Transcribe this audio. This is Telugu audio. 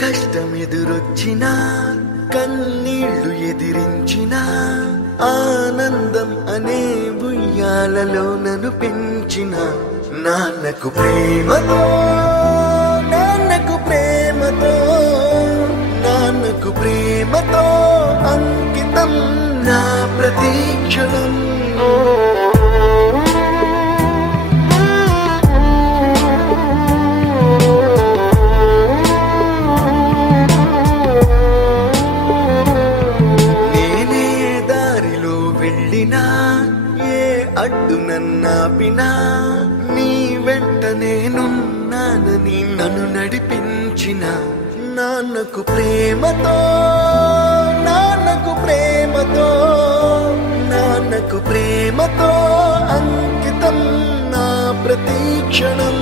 కష్టమెదురొచ్చినా కన్నీళ్లు ఎదిరించినా ఆనందం అనే ఉయ్యాలలో నన్ను పెంచిన నాన్నకు ప్రేమతో నాన్నకు ప్రేమతో నాన్నకు ప్రేమతో అంకితం నా ప్రతీక్షణం. ఏ అడ్డు నన్నాపినా నీ వెంట నేనున్నానని నన్ను నడిపించిన నాన్నకు ప్రేమతో నాన్నకు ప్రేమతో నాన్నకు ప్రేమతో అంకితం నా ప్రతీక్షణం.